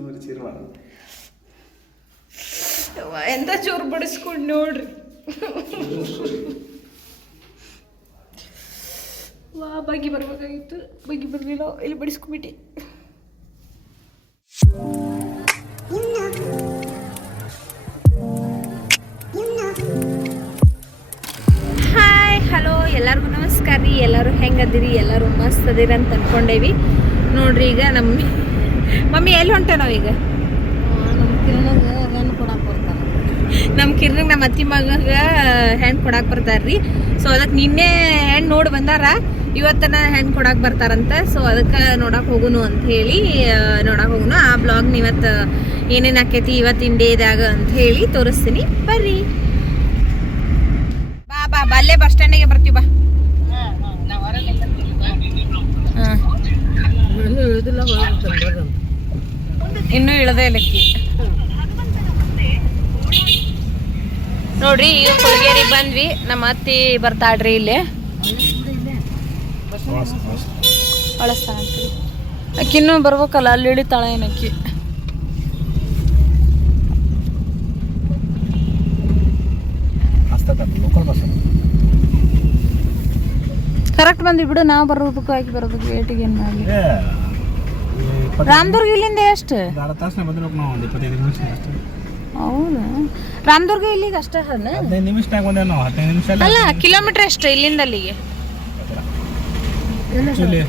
ಚೂರು ಚೀರು ಮಾಡು ಎಂತ ಚೂರು ಬಡಿಸ್ಕೊಂಡು ನೋಡ್ರಿ. ವಾ ಬಗ್ಗಿ ಬರ್ಬೇಕಾಗಿತ್ತು. ಬಗ್ಗಿ ಬರ್ಲಿಲ್ಲ ಇಲ್ಲಿ ಬಡಿಸ್ಕೊಂಬಿಟ್ಟಿ ಹಾಯ್ ಹಲೋ ಎಲ್ಲರಿಗೂ ನಮಸ್ಕಾರ ರೀ. ಎಲ್ಲರೂ ಹೆಂಗದಿರಿ? ಎಲ್ಲರೂ ಮಸ್ತ್ ಅದಿರಿ ಅಂತ ಅನ್ಕೊಂಡೇವಿ. ನೋಡ್ರಿ ಈಗ ನಮ್ಮ ಮಮ್ಮಿ ಎಲ್ಲಿ ಹೊಂಟೆ ನಾವೀಗ ನಮ್ಮ ಕಿರಣ ನಮ್ಮ ಅತ್ತಿ ಮಗಗ ಹೆಣ್ಣು ಕೊಡಾಕ್ ಬರ್ತಾರ್ರಿ. ಸೊ ಅದಕ್ಕೆ ನಿನ್ನೆ ಹೆಣ್ಣು ನೋಡಿ ಬಂದಾರ. ಇವತ್ತನ ಹೆಣ್ಣು ಕೊಡಾಕ್ ಬರ್ತಾರಂತ. ಸೊ ಅದಕ್ಕೆ ನೋಡಕ್ ಹೋಗುನು ಅಂತ ಹೇಳಿ ನೋಡಕ್ ಹೋಗುನು. ಆ ಬ್ಲಾಗ್ ಇವತ್ತು ಏನೇನು ಆಕೈತಿ ಇವತ್ತಿನ ಡೇದಾಗ ಅಂತ ಹೇಳಿ ತೋರಿಸ್ತೀನಿ. ಬರ್ರಿ. ಬಾ ಬಾ ಬಾ ಅಲ್ಲೇ ಬಸ್ ಸ್ಟ್ಯಾಂಡಿಗೆ ಬರ್ತೀವಿ ಬಾ. ಹಾಂ ಇನ್ನೂ ಇಳದೇ ಲೆಕ್ಕಿ. ನೋಡ್ರಿ, ಈಗ ಕೊಳಗೇರಿ ಬಂದ್ವಿ. ನಮ್ಮ ಅತ್ತಿ ಬರ್ತಾಳ್ರಿ ಇಲ್ಲಿ. ಅಕ್ಕಿನ್ನು ಬರ್ಬೇಕಲ್ಲ, ಅಲ್ಲಿ ಇಳಿತಾಳ ಏನಕ್ಕಿ. ಕರೆಕ್ಟ್ ಬಂದ್ವಿ ಬಿಡು, ನಾವು ಬರೋದಕ್ಕೂ ಹಾಕಿ ಬರ್ಬೇಕು ಏಟಿಗೆ ಏನು ಮಾಡಲಿ. ರಾಮದುರ್ಗ ಇಲ್ಲಿಂದ ಎಷ್ಟು? ಅರ್ಧ ತಾಸನೇ ಬಂದಿರೋಕೆ ನಾವು ಒಂದು ಇಪ್ಪತ್ತೈದು ನಿಮಿಷ ಅಷ್ಟೇ. ಹೌದಾ? ರಾಮದುರ್ಗ ಇಲ್ಲಿಗೆ ಅಷ್ಟೇ ಹಣ ಹದಿನೈದು ನಿಮಿಷನಾಗ ಬಂದೇವೆ ನಾವು ಹದಿನೈದು ನಿಮಿಷ ಅಲ್ಲ. ಕಿಲೋಮೀಟರ್ ಎಷ್ಟು ಇಲ್ಲಿಂದ ಅಲ್ಲಿಗೆ? ಆ್ಯಕ್ಚುಲಿ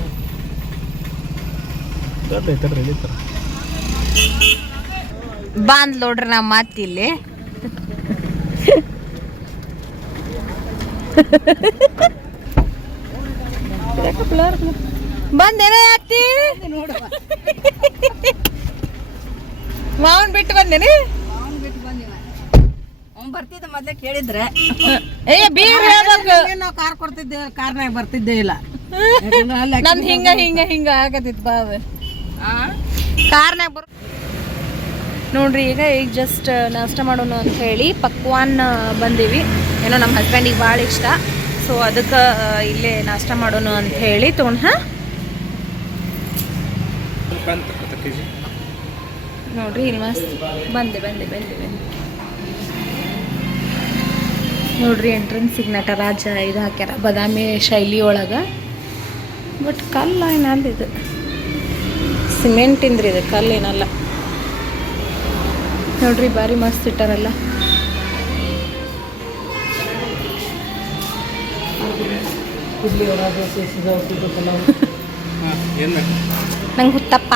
ತರ್ರಿ ಇಲ್ಲಿ ತರ ಬಾಂದ್ ನೋಡ್ರಿ ನಮ್ಮ ಮಾತಿಲ್ಲಿ ಬಂದೇನ ಅತ್ತಿ ಮಾವನ್ ಬಿಟ್ಟು ಬಂದೇನಿ? ಬರ್ತಿದ್ದ ಮೊದ್ಲೇ ಕೇಳಿದ್ರೆ. ಏ ಬೀರ್ ಹೇಳ್ಬೇಕು. ನಾವು ಕಾರ್ ಕೊಡ್ತಿದ್ದೆ ಕಾರ್ನಾಗ ಬರ್ತಿದ್ದೇ ಇಲ್ಲ. ನನ್ ಹಿಂಗ ಹಿಂಗ ಹಿಂಗ ಆಗತ್ತಿತ್ತು ಬಾ ಕಾರ್ನಾಗ ಬರ್ ನೋಡ್ರಿ ಈಗ ಈಗ ಜಸ್ಟ್ ನಾಷ್ಟ ಮಾಡೋಣ ಅಂತ ಹೇಳಿ ಪಕ್ವಾನ್ ಬಂದೀವಿ. ಏನೋ ನಮ್ಮ ಹಸ್ಬೆಂಡಿಗೆ ಭಾಳ ಇಷ್ಟ. ಸೊ ಅದಕ್ಕೆ ಇಲ್ಲೇ ನಾಷ್ಟ ಮಾಡೋಣ ಅಂತ ಹೇಳಿ ತೊಗೊಂಡು ಹಾಂ? ಬಂತು ಹತ್ತು ಕೆ ಜಿ ನೋಡ್ರಿ ಇಲ್ಲಿ ಮಸ್ತ್ ಬಂದೆ ಬಂದೆ ಬಂದೆ ಬಂದೆ. ನೋಡ್ರಿ ಎಂಟ್ರೆನ್ಸಿಗೆ ನಟರಾಜ ಇದು ಹಾಕ್ಯಾರ ಬಾದಾಮಿ ಶೈಲಿ ಒಳಗೆ. ಬಟ್ ಕಲ್ಲ ಏನಲ್ಲ ಇದು. ಸಿಮೆಂಟಿಂದ್ರಿ ಇದು ಕಲ್ಲು ಏನಲ್ಲ ನೋಡ್ರಿ ಭಾರಿ ಮಸ್ತ್ ಇಟ್ಟಾರಲ್ಲ. ಏನು ಬೇಕು? ನಂಗೆ ಹುತ್ತಪ್ಪ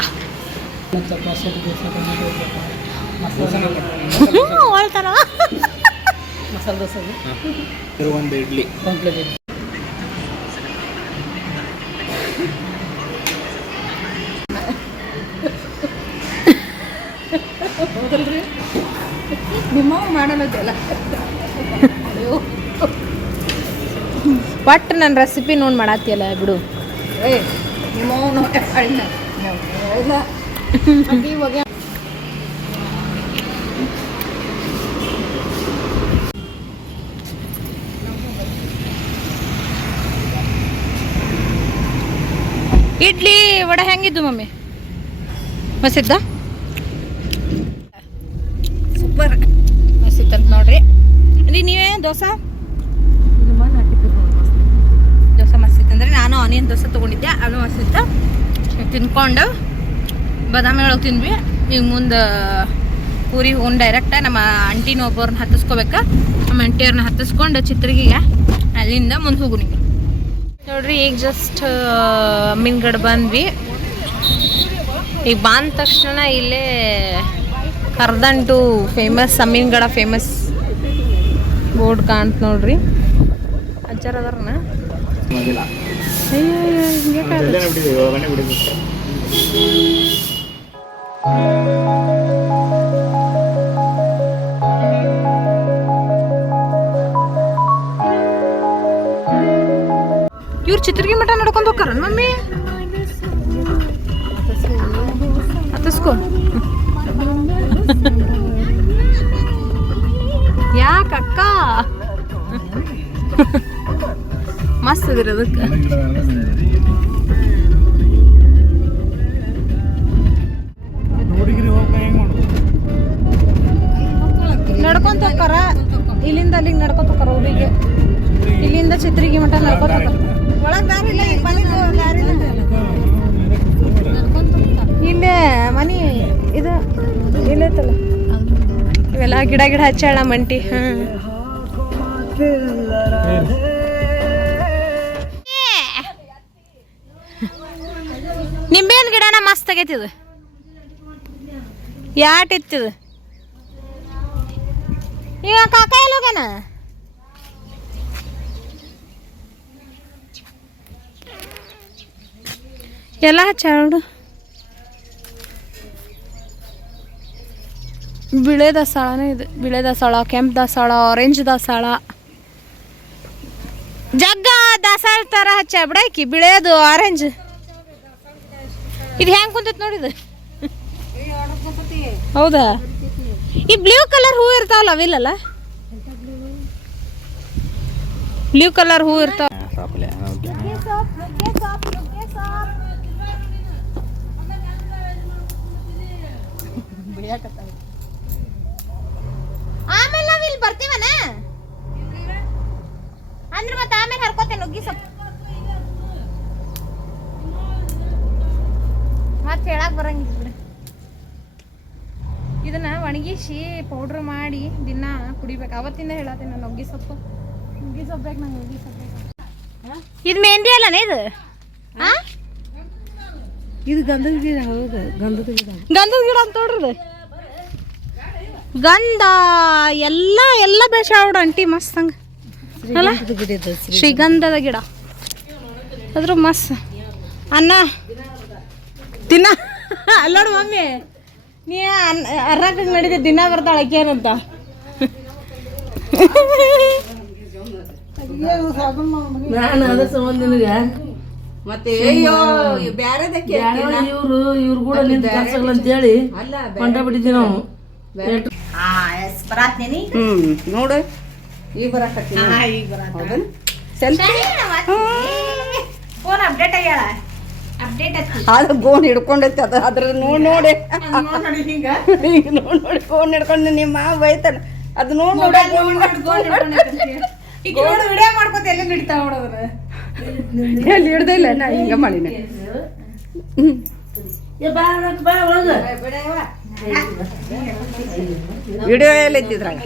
ಹೊಳ್ತಾರ ಮಸಾಲೆ ದೋಸೆ ಒಂದು ಇಡ್ಲಿ ಮಾಡಲ್ಲದಲ್ಲ ಒಟ್ಟು ನನ್ನ ರೆಸಿಪಿ ನೋಡಿ ಮಾಡತ್ತಿಯಲ್ಲ ಬಿಡು. ಏಯ್ ನಿಮ್ಮ ನೋಡಿ ಅಣ್ಣ. ಇಲ್ಲ. ಇಡ್ಲಿ ವಡೆ ಹೆಂಗಿದ್ದು ಮಮ್ಮಿ? ಮಸಿದ್ದ? ಸೂಪರ್. ಮಸಿತ್ತಂತ ನೋಡ್ರಿ. ರೀ ನೀವೇ ದೋಸೆ? ದೋಸೆ ಮಸ್ತಿತ್ತಂದ್ರೆ ನಾನು ಆನಿಯನ್ ದೋಸೆ ತೊಗೊಂಡಿದ್ದೆ ಅದು ಮಸ್ತಿತ್ತು ತಿನ್ಕೊಂಡು ಬಾದಾಮಿ ಒಳಗೆ ತಿಂದ್ವಿ ಈಗ ಮುಂದೆ ಪೂರಿ ಹೋಗಿ ಡೈರೆಕ್ಟ ನಮ್ಮ ಆಂಟಿನ ಒಬ್ಬರನ್ನ ಹತ್ತಿಸ್ಕೋಬೇಕು? ನಮ್ಮ ಅಂಟಿಯವ್ರನ್ನ ಹತ್ತಿಸ್ಕೊಂಡು ಚಿತ್ರಗಿಗೆ ಅಲ್ಲಿಂದ ಮುಂದೆ ಹೋಗು ನಿಮಗೆ ನೋಡ್ರಿ ಈಗ ಜಸ್ಟ್ ಅಮ್ಮಿನಗಡ ಬಂದ್ವಿ. ಈಗ ಬಂದ ತಕ್ಷಣ ಇಲ್ಲೇ ಕರ್ದಂಟು ಫೇಮಸ್ ಅಮ್ಮಿನಗಡ ಫೇಮಸ್ ಬೋರ್ಡ್ ಕಾಣ್ತ ನೋಡ್ರಿ. ಅಜ್ಜಾರ ಅದಾರನ? ಅಯ್ಯೋ ಹಿಂಗೆ ಇವ್ರು ಚಿತ್ರಗಿ ಮಠ ನಡ್ಕೊಂಡು ಹೋಗ್ತಾರ ಮಮ್ಮಿ ಹತ್ತಿಸ್ಕೋ ಯಾಕಕ್ಕ ಮಸ್ತ್ ಅದಿರ ಅದಕ್ಕೆ ಊರಿಗೆ. ಇಲ್ಲಿಂದ ಚಿತ್ರಿಗೆ ಮಠ ನಡ್ಕೋತಾರೆ ಇಲ್ಲ ಮನಿ ಇದು ಇಲ್ಲೈತಲ್ಲ ಇವೆಲ್ಲ ಗಿಡ ಗಿಡ ಹಚ್ಚಾಳ ಮಂಟಿ ನಿಂಬೇನ್ ನಿಂಬೆಹಣ್ಣು ಗಿಡನ ಮಸ್ತ್ ಆಗೈತಿದು ಯಾಟ್ ಇತ್ತಿದು. ಈಗ ಕಾಕ ಎಲ್ಲ ಎಲ್ಲ ಹಚ್ಚಾಡು ಬಿಳೆ ದಾಸಾಳನೇ ಇದು. ಬಿಳೆ ದಾಸಾಳ, ಕೆಂಪು ದಾಸಾಳ ಆರೆಂಜ್ ದಾಸಾಳ. ಜಗ್ಗ ದಾಸಾಳ ಥರ ಹಚ್ಚ ಬಿಡಾಕಿ ಬಿಳೆದು ಆರೆಂಜ್ ಇದು ಹೆಂಗೆ ಕುಂತೈತೆ ನೋಡಿದು ಹೌದಾ? ಈ ಬ್ಲೂ ಕಲರ್ ಹೂ ಇರ್ತಾವಲ್ಲ ಅವಿಲ್ಲಲ್ಲ? ಬ್ಲೂ ಕಲರ್ ಹೂ ಇರ್ತಾವ. ಆಮೇಲೆ ನಾವ್ ಇಲ್ಲಿ ಬರ್ತೀವನ? ಅಂದ್ರೆ ಮತ್ತೆ ಆಮೇಲೆ ಹರ್ಕೋತೇನೆ ನುಗ್ಗಿ ಸೊಪ್ಪು ಮತ್ತೆ ಹೇಳಕ್ ಬರಂಗಿಲ್ಲ ಬಿಡು. ಇದನ್ನ ಒಣಗಿಸಿ ಪೌಡ್ರ್ ಮಾಡಿ ದಿನ ಕುಡಿಬೇಕು. ಅವತ್ತಿಂದ ಹೇಳತ್ತೆ ನಾನು ನುಗ್ಗಿ ಸೊಪ್ಪು. ನುಗ್ಗಿ ಸೊಪ್ಪು ಬೇಕು ನಂಗೆ ನುಗ್ಗಿ ಸೊಪ್ಪು ಇದು ಮೆಹಂದಿ ಅಲ್ಲನೇ ಇದು? ಆ ಇದು ಗಂಧದ ಗಿಡ ಹೌದು ಗಂಧದ ಗಿಡ. ಗಂಧದ ಗಿಡ ಅಂತ ನೋಡ್ರಿ ಗಂಧ ಎಲ್ಲ ಎಲ್ಲ ಬೆಳ್ಸಾವ್ಡ ಅಂಟಿ ಮಸ್ತ್ ಹಂಗೆ. ಅಲ್ಲ ಶ್ರೀಗಂಧದ ಗಿಡ. ಅದ್ರ ಮಸ್ತ್. ಅನ್ನ. ತಿನ್ನ ಅಲ್ಲೋಡು ಮಮ್ಮಿ ನೀ ಅರ್ರಾಕ ನಡೀತಿ ದಿನ ಬರ್ತಾಳೆ ಅಕ್ಕೇನಂತ ಏನಂತ. ನಾನು ಅದ್ರ ಸಂಬಂಧ ನಿನಗೆ. ಮತ್ತೆ ಇವ್ರು ಇವ್ರು ಕೂಡ ನಿಂತ ಕೆಲ್ಸಗಳು ಅಂತೇಳಿ ಕೊಂಡ ಬಿಟ್ಟಿದ್ದೀವಿ ನಾವು. ಹ್ಮ್ ನೋಡು. ಈಗ ಬರಕತ್ತಿ ಫೋನ್ ಅಪ್ಡೇಟ್ ಆಗ್ಯಾಳ ಅಪ್ಡೇಟ್ ಅದು ಗೋನ್ ಹಿಡ್ಕೊಂಡೈತಿ ಅದ. ಅದ್ರ ನೋಡ್. ನೋಡಿ ಹಿಂಗ. ನೋಡ್ ನೋಡಿ ಗೋನ್ ಹಿಡ್ಕೊಂಡು ನಿಮ್ಮ ಮಾವ ಬೈತಾನ. ಅದು ನೋಡ್ ನೋಡ ಈಗ ನೋಡು ವಿಡಿಯೋ ಮಾಡ್ಕೊತ ಎಲ್ಲ ಹಿಡಿತಾವ ನೋಡೋದ್ರ ಎಲ್ಲಿ ಹಿಡ್ದಿಲ್ಲ ನಾ ಹಿಂಗ ಮಾಡಿನ. ಹ್ಮ್. ಬಾ ಬಾ ಒಳಗ ವಿಡಿಯೋ ಎಲ್ಲ ಇದ್ದಿದ್ರಾಗ?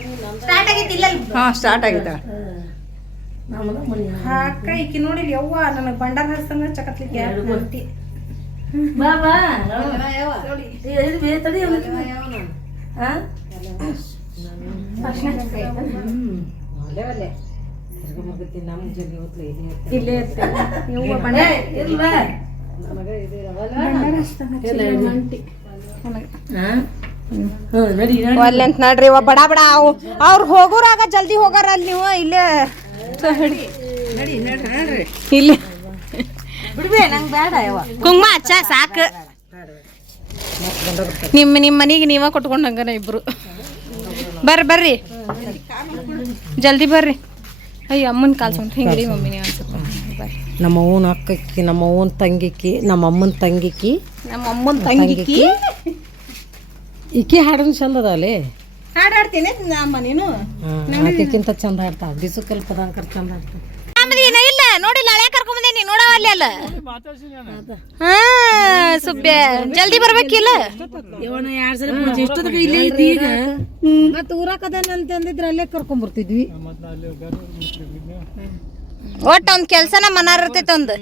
ಸ್ಟಾರ್ಟ್ ಆಗೈತಿ ಇಲ್ಲ ಹಾ ಸ್ಟಾರ್ಟ್ ಆಗಿದ್ದ ಅಕ್ಕ ಈಕಿ ನೋಡಿಲ್ಲ ಯವ್ವ ನನಗೆ ಬಂಡಾರ ಹಸ್ತಂಗ ಚಕತ್ಲಿಕ್ಕೆ? ಇಲ್ಲೇ ಇರ್ತೇವೆ ಒಲ್ಲೆ ಅಂತ ನೋಡ್ರಿ ಇವ ಬಡ ಬಡ ಅವು. ಅವ್ರು ಹೋಗೋರಾಗ ಜಲ್ದಿ ಹೋಗಾರ ಅಲ್ಲಿ ನೀವು. ಇಲ್ಲೇ. ಇಲ್ಲೇ. ಕುಂಕುಮ ಹಚ್ಚ ಸಾಕು. ನಿಮ್ಮ ನಿಮ್ಮ ಮನೆಗೆ ನೀವ ಕೊಟ್ಕೊಂಡಂಗನ ಇಬ್ರು. ಬರ್ರಿ ಬರ್ರಿ. ಜಲ್ದಿ ಬರ್ರಿ. ಅಯ್ಯ ಅಮ್ಮನ ಕಾಲ್ ಸುಂಟ ಹಿಂಗ್ರಿ ಮಮ್ಮಿ ಅನ್ಸುತ್ತೆ. ನಮ್ಮ ಅವ್ವನ ಅಕ್ಕಕ್ಕಿ ನಮ್ಮ ಅವ್ವನ ತಂಗಿಕ್ಕಿ ನಮ್ಮ ಅಮ್ಮನ ತಂಗಿಕ್ಕಿ. ನಮ್ಮ ಅಮ್ಮನ ತಂಗಿಕ್ಕಿ. ಈಕಿ ಹಾಡನ್ ಚಂದ ಅದಾವಲ್ಲಿ ಹಾಡಾಡ್ತೀನಿ ನಮ್ಮ ನೀನು. ಆಕೆಕ್ಕಿಂತ ಚಂದ ಹಾಡ್ತಾವ ಬಿಸು ಕಲ್ಪದಾಂಕರ್ ಚಂದ ಇಲ್ಲ ನೋಡಿಲ್ಲ ಹಳೆ ಕರ್ಕೊಂಡ್ ಬಂದೇನಿ ಅಲ್ಲ ಹಾ ಸುಬ್ಬೆ ಜಲ್ದಿ ಬರ್ಬೇಕಿಲ್ಲ ಇವನ ಎರಡ್ ಸಲ ಇಷ್ಟೊತ್ತಕ ಇಲ್ಲೇ ಇದ್ದಿ ಈಗ? ಮತ್ತೆ ಅಂತಂದಿದ್ರೆ ಅಲ್ಲೇ ಕರ್ಕೊಂಡ್ ಬರ್ತಿದ್ವಿ. ಒಟ್ಟ ಒಂದ್ ಕೆಲ್ಸನ ಮನಾರ್ ಇರ್ತೈತಿ ಒಂದ್.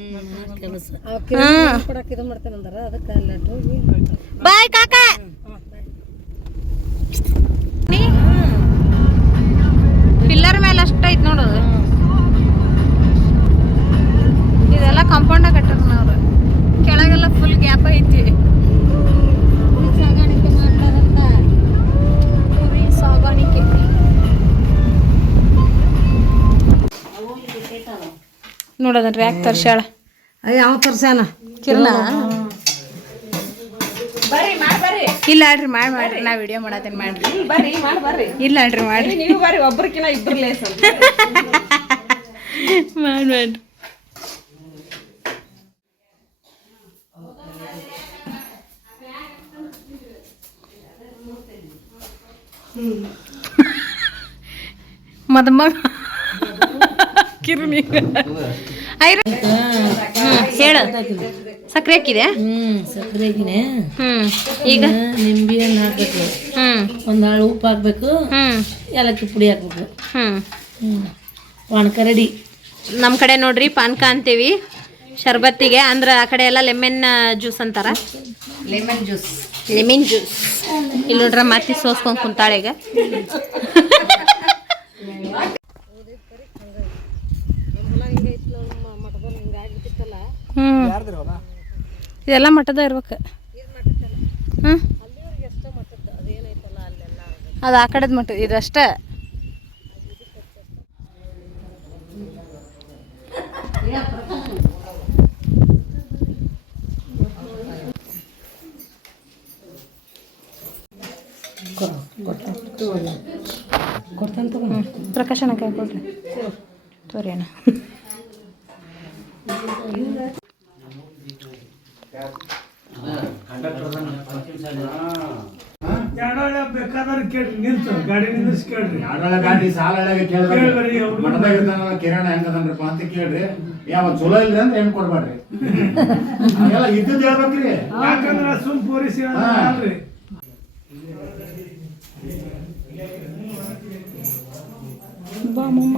ಬಾಯ್ ಹ್ಮ್ ನೋಡೋದನ್ರಿ ಯಾಕೆ ತರ್ಸ್ಯಾಳ ಯಾವ ತರ್ಸ್ಯಾನ? ಕಿರಣ. ಇಲ್ಲ ಅಲ್ರಿ ಮಾಡಿ ಮಾಡ್ರಿ ನಾ ವಿಡಿಯೋ ಮಾಡತ್ತೇನೆ ಮಾಡ್ರಿ ಬರ್ರಿ ಮಾಡಿ ಬರ್ರಿ. ಇಲ್ಲ ಅಲ್ರಿ ಮಾಡ್ರಿ ನೀವು ಬರ್ರಿ ಒಬ್ರಕಿನ ಇಬ್ರು ಲೇಸ್ ಮಾಡಿ ಮಾಡ್ರಿ ಮದಮಗ ಕಿರುನಿ ಐರ ಹ್ಮ್ ಹೇಳು. ಸಕ್ಕರೆ ಹಾಕಿದೆ? ಹ್ಮ್ ಸಕ್ಕರೆಗಿನೇ ಹ್ಮ್ ಈಗ? ನಿಂಬೆ ಹಣ್ಣು ಹಾಕ್ಬೇಕು. ಹ್ಮ್. ಒಂದ್ ಆಳು ಉಪ್ಪು ಹಾಕ್ಬೇಕು. ಹ್ಮ್. ಏಲಕ್ಕಿ ಪುಡಿ ಹಾಕ್ಬೇಕು. ಹ್ಮ್. ಹ್ಮ್. ಒಣಕ ರೆಡಿ ನಮ್ಮ ಕಡೆ ನೋಡ್ರಿ ಪಾನ್ಕ ಅಂತೀವಿ. ಶರ್ಬತ್ತಿಗೆ ಅಂದ್ರೆ ಆ ಕಡೆ ಎಲ್ಲ ಲೆಮನ್ ಜ್ಯೂಸ್ ಅಂತಾರ. ಲೆಮನ್ ಜ್ಯೂಸ್ ಲೆಮನ್ ಜ್ಯೂಸ್ ಇಲ್ಲಿ ನೋಡ್ರ ಮತ್ತೆ ಸೋಸ್ಕೊಂಡು ಕುಂತಾಳೆ ಈಗ. ಇದೆಲ್ಲ ಮಠದ ಇರ್ಬೇಕು. ಅಲ್ಲೆಲ್ಲ ಅದು ಆ ಕಡೆದ ಮಠ ಇದಷ್ಟೇ ಪ್ರಕಾಶನ ಕೈ ಕೊಡ್ರಿ. ತೋರಿ ಅಣ್ಣ. ಬೇಕಾದ್ರೆ ಕೇಳ್ರಿ ನಿಂತು ಗಾಡಿ ನಿಲ್ಲಿಸ್ ಕೇಳ್ರಿ ಆಡಳ ಗಾಡಿ ಸಾಲ ಕೇಳ್ರಿ ಮಠದಾಗ ಇರ್ತಾನಲ್ಲ ಕಿರಣ ಹೆಂಗದನ್ರಪ್ಪ ಅಂತ ಕೇಳ್ರಿ ಯಾವ ಚಲೋ ಇಲ್ಲ ಅಂದ್ರೆ ಹೆಂಗ್ ಕೊಡ್ಬೇಡ್ರಿ ಹಂಗೆಲ್ಲ ಇದ್ದದ್ದು ಹೇಳ್ಬೇಕ್ರಿ ಯಾಕಂದ್ರೆ ಸುಮ್ ಪೂರಿಸಿ ಹೇಳ್ರಿ ಬಾ ಮಮ್ಮ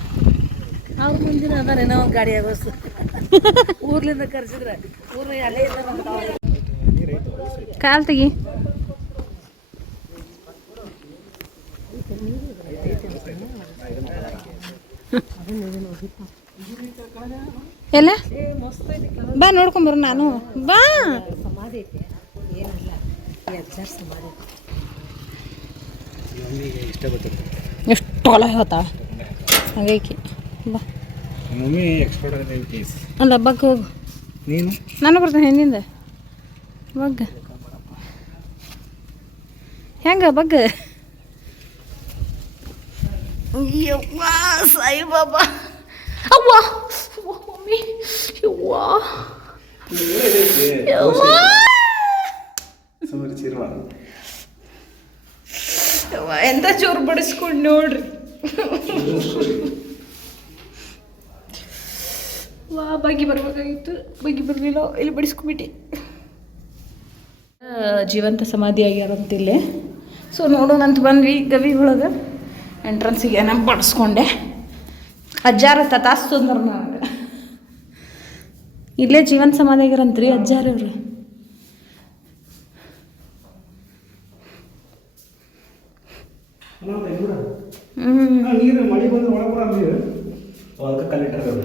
ಅವ್ರ ಮುಂದಿನ ಅದರ ಏನೋ ಒಂದು ಗಾಡಿ ಬಸ್ ಊರ್ಲಿಂದ ಕರ್ಸಿದ್ರೆ ಊರ್ ಅಲ್ಲೇ ಇದ್ದಾರ ಕಾಲ್ ತೆಗಿ. ಎಲ್ಲ? ಬಾ ನೋಡ್ಕೊಂಬರು ನಾನು. ಬಾ. ಎಷ್ಟು ಹೊಲ ಹೇಳ್ತಾವ ಹಂಗೈಕಿ ಬಾ. ಮಮ್ಮಿ ಎಕ್ಸ್ಪರ್ಟ್ ಕೇಸ್ ಅಲ್ಲ ಬಗ್ ಹೋಗು. ನೀನು? ನಾನು ಬರ್ತೇನೆ ಹಿಂದಿಂದ ಬಗ್ಗ ಹೆಂಗ ಬಗ್ಗ ಯವ್ವ ಸಾಯಿ ಬಾಬಾ ಅವ್ವ. ಅವ್ವ, ಮಮ್ಮಿ ಯವ್ವ. ಯವ್ವ ಯವ್ವ ಎಂತ ಚೂರು ಬಡಿಸ್ಕೊಂಡು ನೋಡ್ರಿ. ವಾ ಬಗ್ಗಿ ಬರ್ಬೇಕಾಗಿತ್ತು. ಬಗ್ಗಿ ಬರಲಿಲ್ಲ. ಇಲ್ಲಿ ಬಿಡಿಸ್ಕೊಂಬಿಟ್ಟು ಜೀವಂತ ಸಮಾಧಿ ಆಗ್ಯಾರಂತಿಲ್ಲೇ ಸೊ ನೋಡೋಣ ಅಂತ ಬಂದ್ವಿ ಗವಿ ಒಳಗೆ. ಎಂಟ್ರೆನ್ಸಿಗೆ ನಮ್ಮ ಬಡಿಸ್ಕೊಂಡೆ. ಅಜ್ಜಾರ ತಾಸು ತಂದ್ರ ನನಗೆ ಇಲ್ಲೇ ಜೀವಂತ ಸಮಾಧಿ ಆಗ್ಯಾರಂತ್ರಿ ಅಜ್ಜಾರ ಇವ್ರು.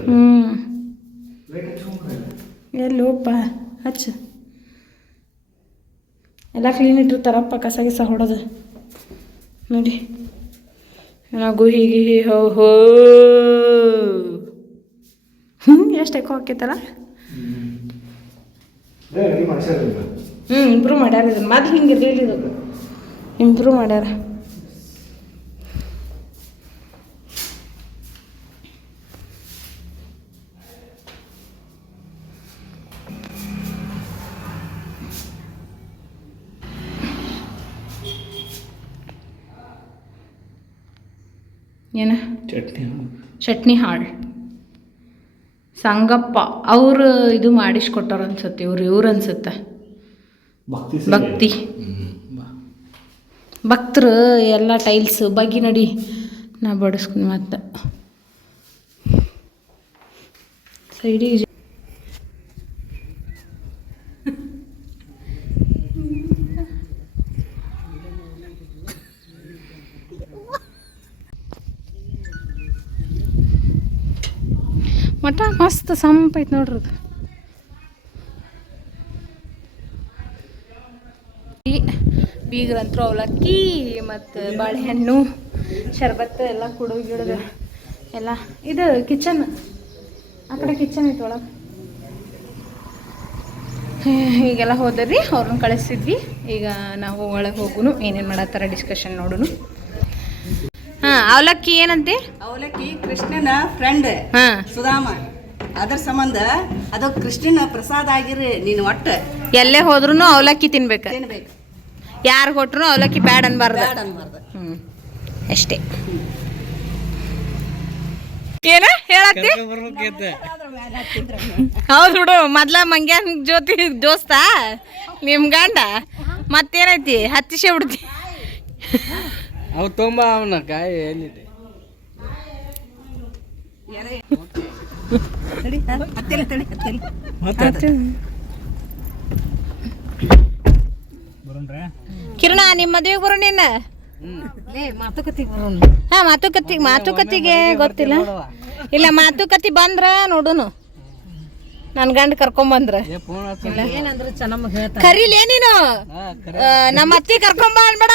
ಹ್ಞೂ ಎಲ್ಲಿ ಹೋಗಪ್ಪ ಹಚ್ಚ. ಎಲ್ಲ ಕ್ಲೀನ್ ಇಟ್ಟಿರ್ತಾರಪ್ಪ ಕಸ ಗಿಸ ಹೊಡೋದು. ನೋಡಿ. ನಾವು ಗುಹಿ ಗಿಹಿ ಹೋ ಹೋ. ಹ್ಞೂ ಎಷ್ಟು ಎಕೋ ಹಾಕೈತಲ್ಲ ಹ್ಞೂ ಇಂಪ್ರೂವ್ ಮಾಡ್ಯಾರ ಇದನ್ನು. ಮೊದ್ಲು ಹಿಂಗೆ ಇರಲಿಲ್ಲ ಇದು ಇಂಪ್ರೂವ್ ಮಾಡ್ಯಾರ. ಏನ? ಚಟ್ನಿ ಚಟ್ನಿ ಹಾಳು. ಸಂಗಪ್ಪ ಅವರು ಇದು ಮಾಡಿಸ್ಕೊಟ್ಟಾರ ಅನ್ಸುತ್ತೆ ಇವ್ರು ಇವ್ರು ಅನ್ಸುತ್ತೆ. ಭಕ್ತಿ ಭಕ್ತಿ. ಭಕ್ತರು ಎಲ್ಲ ಟೈಲ್ಸ್ ಬಗ್ಗಿ ನಡಿ. ನಾ ಬಡಿಸ್ಕೊಂಡು ಮತ್ತೆ. ಸೈಡಿಗೆ ಮಠ ಮಸ್ತ್ ಸಂಪೈತ್ ನೋಡ್ರಿ ಅದು. ಬೀಗ್ರಂತರೂ ಅವಲಕ್ಕಿ ಮತ್ತು ಬಾಳೆಹಣ್ಣು, ಶರ್ಬತ್ತು ಎಲ್ಲ ಕುಡು ಗಿಡದ ಎಲ್ಲ. ಇದು ಕಿಚನ್. ಆ ಕಡೆ ಕಿಚನ್ ಐತೆ ಒಳಗೆ. ಹೀಗೆಲ್ಲ ಹೋದ್ರಿ ಅವ್ರನ್ನ ಕಳಿಸಿದ್ವಿ ಈಗ ನಾವು ಒಳಗೆ ಹೋಗುನು, ಏನೇನು ಮಾಡತ್ತಾರ ಡಿಸ್ಕಷನ್ ನೋಡುನು. ಅವಲಕ್ಕಿ ಏನಂತೆ? ಅವಲಕ್ಕಿ ಕೃಷ್ಣನ ಫ್ರೆಂಡ್ ಹಾಂ. ಸುಧಾಮ. ಅದ್ರ ಸಂಬಂಧ ಅದು ಕೃಷ್ಣನ ಪ್ರಸಾದ ಆಗಿರಿ ನೀನು ಒಟ್ಟು. ಎಲ್ಲೇ ಹೋದ್ರು ಅವಲಕ್ಕಿ ತಿನ್ಬೇಕು. ತಿನ್ಬೇಕು. ಯಾರು ಕೊಟ್ರು ಅವಲಕ್ಕಿ ಬ್ಯಾಡ್ ಅನ್ಬಾರ್ದು. ಬ್ಯಾಡ ಅನ್ಬಾರ್ದು. ಹ್ಞೂ ಅಷ್ಟೇ. ಏನ ಹೇಳತ್ತಿ? ಹೌದು ಬಿಡು ಮೊದ್ಲ ಮಂಗ್ಯಾನ್ ಜ್ಯೋತಿ ದೋಸ್ತ? ನಿಮ್ ಗಂಡ? ಮತ್ತೇನೈತಿ? ಹತ್ತಿಸೇ ಬಿಡ್ತಿ. ಅವು ತುಂಬ ಅವನ ಕಾಯಿ ಎಲ್ಲಿದೆ? ಕಿರಣ ನಿಮ್ಮ ಮದುವೆಗೆ ಬರೋ ನಿನ್ನ? ಮಾತುಕತೆಗೆ ಬರೋಣ. ಹಾ ಮಾತುಕತೆ ಮಾತುಕತೆಗೆ ಗೊತ್ತಿಲ್ಲ. ಇಲ್ಲ ಮಾತುಕತೆ ಬಂದ್ರ ನೋಡುನು. ನನ್ ಗಂಡ ಕರ್ಕೊಂಬಂದ್ರ ಏನಂದ್ರೆ ಚೆನ್ನಾಗಿ ಹೇಳ್ತಾರೆ ಕರೀಲೇ ನೀನು? ನಮ್ಮ ಅತ್ತಿ ಕರ್ಕೊಂಬ ಅನ್ಬೇಡ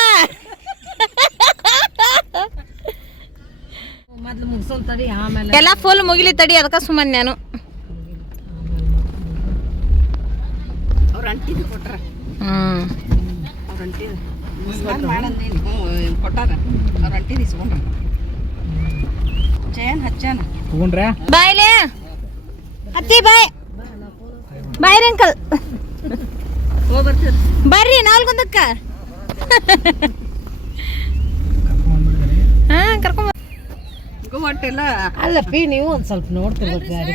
ಮೊದ್ಲು ಮುಗಿಸೋಲ್ ತಡಿ ಆಮೇಲೆ ಎಲ್ಲ ಫುಲ್ ಮುಗಿಲಿ ತಡಿ ಅದಕ್ಕೆ ಸುಮ್ಮನೆ ನಾನು. ಅವ್ರ ಅಂಟಿದು ಕೊಟ್ರ. ಹ್ಮ್. ಅವ್ರ ಬರ್ರಿ ಮುಸ್ಕಾನ್ ಮಾಡಂದ್ ನೀನು ಹ್ಞೂ ಕೊಟ್ಟಾರ ಅವ್ರ ಅಂಟಿದು ಇಸ್ಕೊಂಡ್ರ ಚೇನ್ ಹಚ್ಚಾನ ತಗೊಂಡ್ರೆ ಬಾಯ್ಲೆ ಅತ್ತಿ ಬಾಯ್ ಬಾಯ್ ರೀ ಅಂಕಲ್ ಹೋಗಿ ಬರ್ತೀರಿ ಬರ್ರಿ ನಾಲ್ಗೊಂದಕ್ಕ ಹಾ ಕರ್ಕೊಂಡ್ ಒಟ್ಟಿಲ್ಲ ಅಲ್ಲ ಪಿ ನೀವು ಒಂದು ಸ್ವಲ್ಪ ನೋಡ್ತಿರ್ಬೇಕು ಗಾಡಿ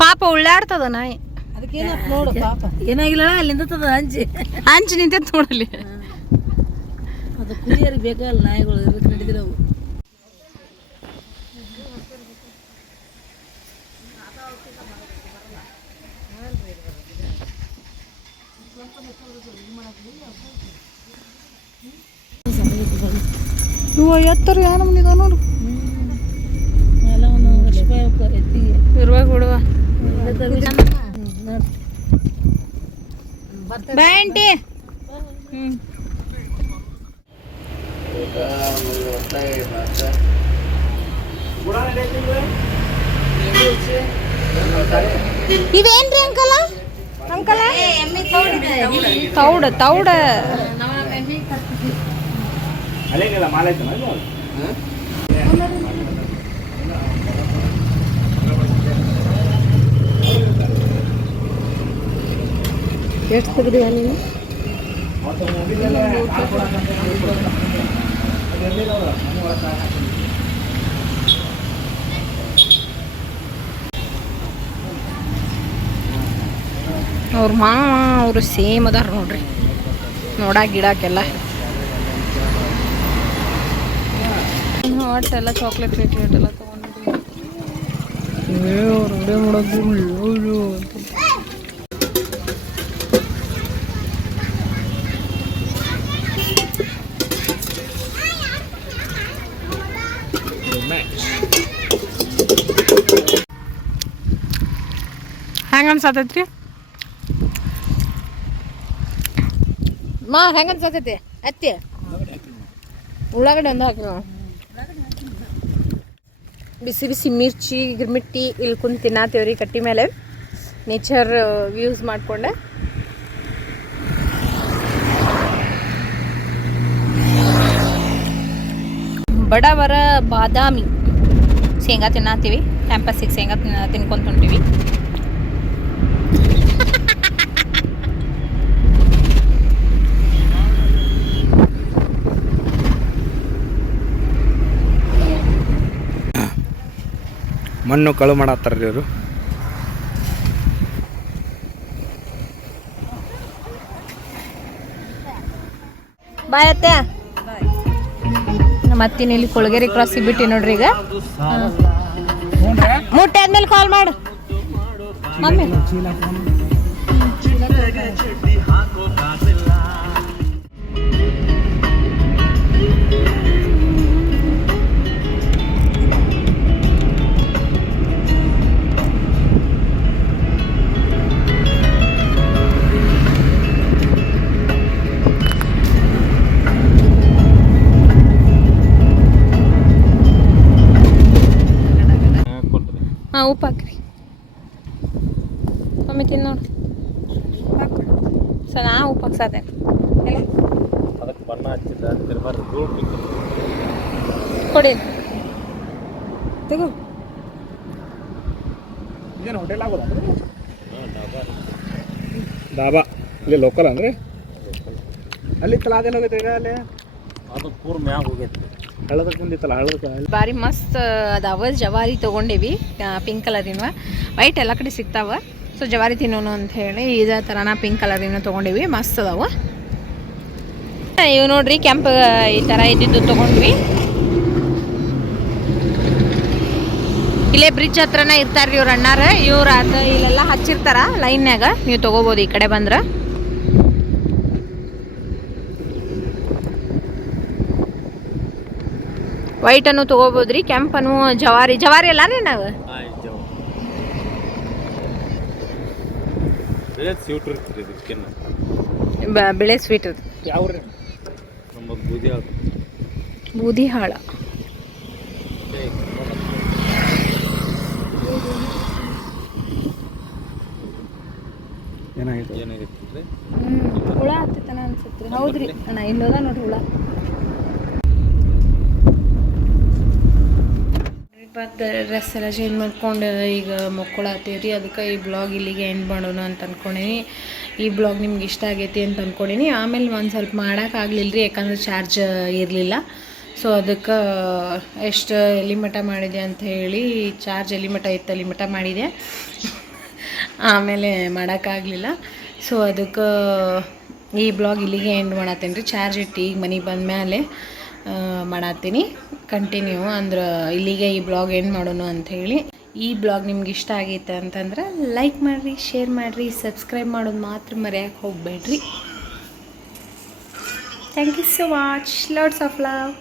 ಪಾಪ ಉಳ್ಳಾಡ್ತದ ನಾಯಿ. ಅದಕ್ಕೇನಪ್ಪ ನೋಡು ಪಾಪ. ಏನಾಗಿಲ್ಲ ಅಲ್ಲಿಂದ ತದ ಹಂಚಿ ಹಂಚಿ ನಿಂತೈತ್ ನೋಡಲಿ ಅದು ಕುರಿಯರಿಗೆ ಬೇಕಲ್ಲ ನಾಯಿಗಳು ಇರ್ಬೇಕು ನಡೀತಿರವು ಇವ ಎತ್ತರ ಯಾರ ಮನಿದ ನೋಡು ಎಲ್ಲ ಒಂದೊಂದು ಲಕ್ಷ ರೂಪಾಯಿ ಹೋಗ್ತಾರೆ ಎತ್ತಿಗೆ ಇರುವಾಗ ಬಿಡುವ ಬಾಯ್ ಆಂಟಿ. ಹ್ಮ್. ಇವೇನ್ರಿ ಅಂಕಲ? ಅಂಕಲ? ತೌಡ ತೌಡ. ಅಲ್ಲೇನಿಲ್ಲ ಮಾಲೆ ಐತನ ಇದು? ಎಷ್ಟು ತೆಗ್ದಿಯ ನೀನು? ಅವ್ರ ಮಾವ, ಅವರು ಸೇಮ್ ಅದಾರ ನೋಡ್ರಿ. ನೋಡಾಕ ಗಿಡಕ್ಕೆಲ್ಲ ಒಟ್ಟೆಲ್ಲ ಚಾಕ್ಲೇಟ್ ರೇಟ್ ಎಲ್ಲ ವಿಡಿಯೋ ಮಾಡೋದು. ಹೆಂಗ ಅನ್ಸತೈತ್ರಿ ಮಾ ಹೆಂಗ ಅನ್ಸತೈತಿ ಅತ್ತಿ? ಉಳ್ಳಾಗಡ್ಡೆ ಒಂದು ಹಾಕಿ ನಾವು ಬಿಸಿ ಬಿಸಿ ಮಿರ್ಚಿ, ಗಿರ್ಮಿಟ್ಟಿ ಇಲ್ಲಿ ಕುಂತು ತಿನ್ನತ್ತೇವ್ರಿ ಕಟ್ಟಿ ಮೇಲೆ. ನೇಚರ್ ವ್ಯೂಸ್ ಮಾಡಿಕೊಂಡೆ. ಬಡವರ ಬಾದಾಮಿ. ಶೇಂಗಾ ತಿನ್ನತ್ತೀವಿ ಕ್ಯಾಂಪಸ್ಸಿಗೆ ಶೇಂಗಾ ತಿನ್ಕೊಂತ ಹೊಂಟೀವಿ. ಮಣ್ಣು ಕಳು ಮಾಡತ್ತಾರ್ರಿ ಇವರು. ಬಾಯ್ ಅತ್ತೆ. ನಮ್ಮ ಅತ್ತಿನ ಇಲ್ಲಿ ಕೊಳಗೇರಿ ಕ್ರಾಸ್ ಬಿಟ್ಟಿ ನೋಡ್ರಿ ಈಗ. ಮುಟ್ಟೆ ಆದ್ಮೇಲೆ ಕಾಲ್ ಮಾಡು. ಮಮ್ಮಿ. ಇಲ್ಲಿ ಲೋಕಲ್ ಅಂದ್ರೆ? ಅಲ್ಲಿ ತಲ ಹೋಗೈತೆ ಈಗ ಅಲ್ಲಿ? ಅದು ಪೂರ್ ಮ್ಯಾಗ ಹೋಗೈತೆ. ಹಳ್ಳದಕ್ಕೆ ಬಂದಿತ್ತಲ್ಲ ಹಳ್ಳದ ಭಾರಿ ಮಸ್ತ್ ಅದಾವ ಜವಾರಿ ತೊಗೊಂಡೇವಿ ಪಿಂಕ್ ಕಲರಿನ ವೈಟ್ ಎಲ್ಲ ಕಡೆ ಸಿಗ್ತಾವ. ಸೊ ಜವಾರಿ ತಿನ್ನೋನು ಅಂತ ಹೇಳಿ ಇದೇ ಥರನ ಪಿಂಕ್ ಕಲರಿನ ತೊಗೊಂಡೇವಿ. ಮಸ್ತ್ ಅದಾವ. ಇವು ನೋಡ್ರಿ ಕೆಂಪ್ ಈ ಥರ ಇದ್ದಿದ್ದು ತೊಗೊಂಡ್ವಿ. ಇಲ್ಲೇ ಬ್ರಿಡ್ಜ್ ಹತ್ರನ ಇರ್ತಾರ್ರಿ ಇವ್ರ ಅಣ್ಣಾರ. ಇವ್ರ ಅದ ಇಲ್ಲೆಲ್ಲ ಹಚ್ಚಿರ್ತಾರ ಲೈನ್ಯಾಗ ನೀವು ತೊಗೋಬೋದು ಈ ಕಡೆ ಬಂದ್ರೆ. ವೈಟನ್ನು ತೊಗೋಬೋದ್ರಿ ಕೆಂಪನು ಜವಾರಿ ಜವಾರಿ ಅಲ್ಲ ರೀ ನಾವು? ಬೆಳೆ ಸ್ವೀಟ್ ಅದು ಬೂದಿ ಹಾಳ ಏನಾಗೈತಿ ಹುಳ ಹತ್ತಿತ್ತ ಅನ್ಸುತ್ತೆ. ಹೌದ್ರಿ. ಅಣ್ಣ ಇಲ್ಲದ ನೋಡ್ರಿ ಹುಳ. ಮತ್ತು ಡ್ರೆಸ್ ಎಲ್ಲ ಚೇಂಜ್ ಮಾಡ್ಕೊಂಡು ಈಗ ಮಕ್ಕಳಾತೀವಿ ಅದಕ್ಕೆ ಈ ಬ್ಲಾಗ್ ಇಲ್ಲಿಗೆ ಎಂಡ್ ಮಾಡೋಣ ಅಂತ ಅಂದ್ಕೊಂಡೀನಿ ಈ ಬ್ಲಾಗ್ ನಿಮ್ಗೆ ಇಷ್ಟ ಆಗೈತಿ ಅಂತ ಅಂದ್ಕೊಂಡೀನಿ ಆಮೇಲೆ ಒಂದು ಸ್ವಲ್ಪ ಮಾಡೋಕ್ಕಾಗಲಿಲ್ಲ ರೀ ಯಾಕಂದ್ರೆ ಚಾರ್ಜ್ ಇರಲಿಲ್ಲ. ಸೊ ಅದಕ್ಕೆ ಎಷ್ಟು ಎಲ್ಲಿ ಮಾಡಿದೆ ಅಂತ ಹೇಳಿ ಚಾರ್ಜ್ ಎಲ್ಲಿ ಮಠ ಇತ್ತು ಅಲ್ಲಿ ಮಾಡಿದೆ. ಆಮೇಲೆ ಮಾಡೋಕ್ಕಾಗಲಿಲ್ಲ ಸೊ ಅದಕ್ಕೆ ಈ ಬ್ಲಾಗ್ ಇಲ್ಲಿಗೆ ಎಂಡ್ ಮಾಡತ್ತೇನೆ ರೀ ಚಾರ್ಜ್ ಇಟ್ಟು ಈಗ ಮನೆಗೆ ಬಂದ ಮೇಲೆ ಮಾಡತ್ತೀನಿ. ಕಂಟಿನ್ಯೂ ಅಂದ್ರೆ ಇಲ್ಲಿಗೆ ಈ ಬ್ಲಾಗ್ ಏನು ಮಾಡೋಣ ಅಂಥೇಳಿ ಈ ಬ್ಲಾಗ್ ನಿಮ್ಗೆ ಇಷ್ಟ ಆಗೈತೆ ಅಂತಂದ್ರೆ ಲೈಕ್ ಮಾಡಿರಿ ಶೇರ್ ಮಾಡಿರಿ ಸಬ್ಸ್ಕ್ರೈಬ್ ಮಾಡೋದು ಮಾತ್ರ ಮರೆಯೋಕೆ ಹೋಗಬೇಡ್ರಿ. Thank you so much lots of love